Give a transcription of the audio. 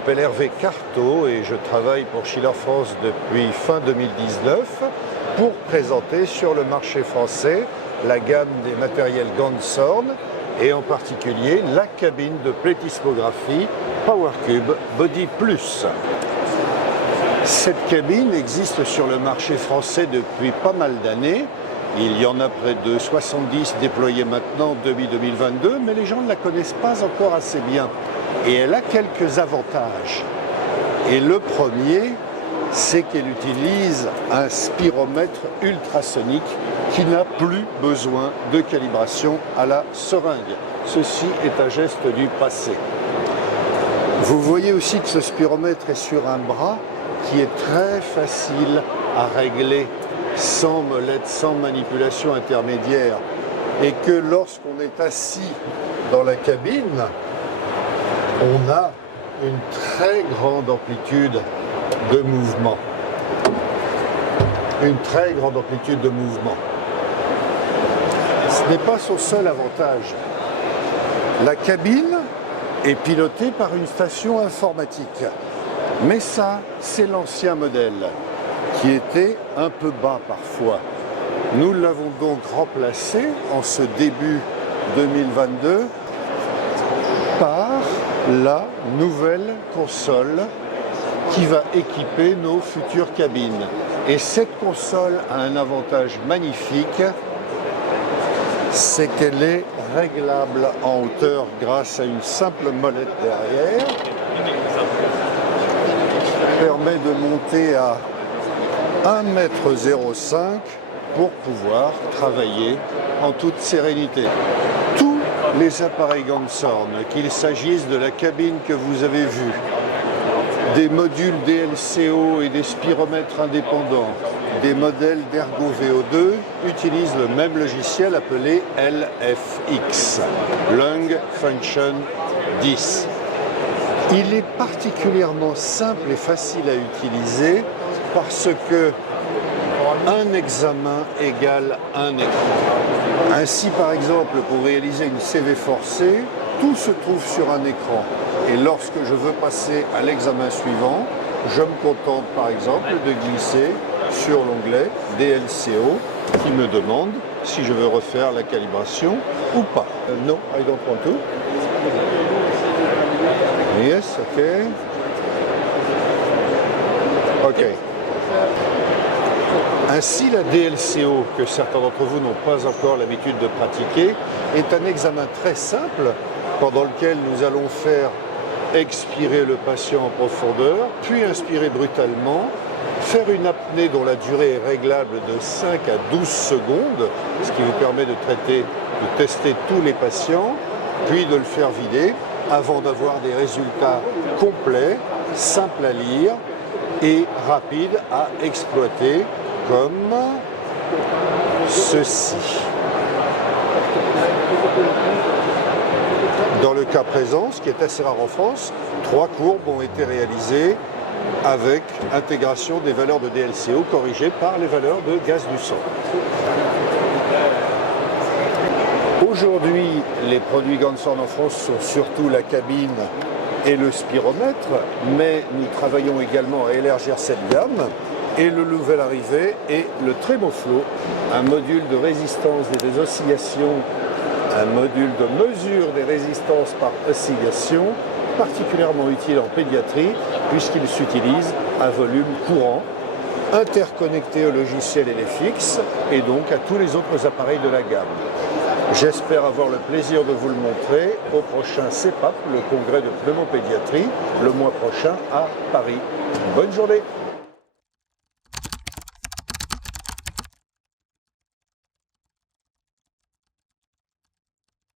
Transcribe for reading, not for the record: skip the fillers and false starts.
m'appelle Hervé Carteau et je travaille pour Schiller France depuis fin 2019 pour présenter sur le marché français la gamme des matériels Gansorn et en particulier la cabine de plétismographie PowerCube Body Plus. Cette cabine existe sur le marché français depuis pas mal d'années. Il y en a près de 70 déployés maintenant depuis 2022, mais les gens ne la connaissent pas encore assez bien. Et elle a quelques avantages. Et le premier, c'est qu'elle utilise un spiromètre ultrasonique qui n'a plus besoin de calibration à la seringue. Ceci est un geste du passé. Vous voyez aussi que ce spiromètre est sur un bras qui est très facile à régler sans molette, sans manipulation intermédiaire. Et que lorsqu'on est assis dans la cabine, on a une très grande amplitude de mouvement. Une très grande amplitude de mouvement. Ce n'est pas son seul avantage. La cabine est pilotée par une station informatique. Mais ça, c'est l'ancien modèle, qui était un peu bas parfois. Nous l'avons donc remplacé en ce début 2022 par la nouvelle console qui va équiper nos futures cabines. Et cette console a un avantage magnifique, c'est qu'elle est réglable en hauteur grâce à une simple molette derrière. Permet de monter à 1,05 m pour pouvoir travailler en toute sérénité. Tous les appareils Gansorn, qu'il s'agisse de la cabine que vous avez vue, des modules DLCO et des spiromètres indépendants, des modèles d'Ergo VO2 utilisent le même logiciel appelé LFX, Lung Function 10. Il est particulièrement simple et facile à utiliser parce que un examen égale un écran. Ainsi, par exemple, pour réaliser une CV forcée, tout se trouve sur un écran. Et lorsque je veux passer à l'examen suivant, je me contente par exemple de glisser sur l'onglet DLCO qui me demande si je veux refaire la calibration ou pas. No, I don't want to. Yes, ok. Ok. Ainsi, la DLCO, que certains d'entre vous n'ont pas encore l'habitude de pratiquer, est un examen très simple pendant lequel nous allons faire expirer le patient en profondeur, puis inspirer brutalement, faire une apnée dont la durée est réglable de 5 à 12 secondes, ce qui vous permet de tester tous les patients, puis de le faire vider avant d'avoir des résultats complets, simples à lire et rapides à exploiter comme ceci. Dans le cas présent, ce qui est assez rare en France, 3 courbes ont été réalisées avec intégration des valeurs de DLCO corrigées par les valeurs de gaz du sang. Aujourd'hui, les produits Gansorn en France sont surtout la cabine et le spiromètre, mais nous travaillons également à élargir cette gamme. Et le nouvel arrivé est le Tremoflow, un module de résistance des oscillations, un module de mesure des résistances par oscillation, particulièrement utile en pédiatrie puisqu'il s'utilise à volume courant, interconnecté au logiciel LFX et donc à tous les autres appareils de la gamme. J'espère avoir le plaisir de vous le montrer au prochain CEPAP, le congrès de pneumopédiatrie, le mois prochain à Paris. Bonne journée!